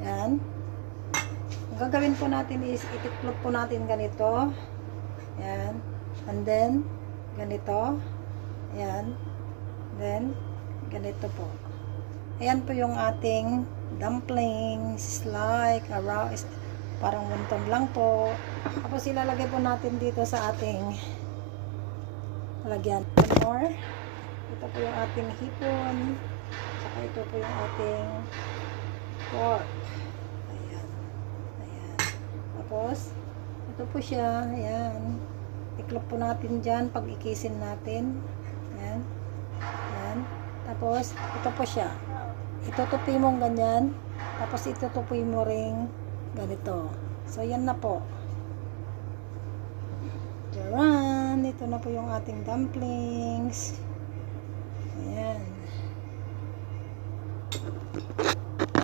Yan. Ang gagawin po natin is itiklop po natin ganito. Yan. And then, ganito. Yan. Then, ganito po. Ayan po yung ating dumplings. Like, around, parang wonton lang po. Tapos ilalagay po natin dito sa ating lagyan. One more. Ito po yung ating hipon. Saka ito po yung ating pork. Ayan. Ayan. Tapos, ito po siya. Ayan. Iklop po natin dyan pag ikisin natin. Ayan. Ayan. Tapos, ito po siya. Itutupi mong ganyan. Tapos, itutupi mo ring ganito. So, yan na po. Jaran. Ito na po yung ating dumplings. Ayan.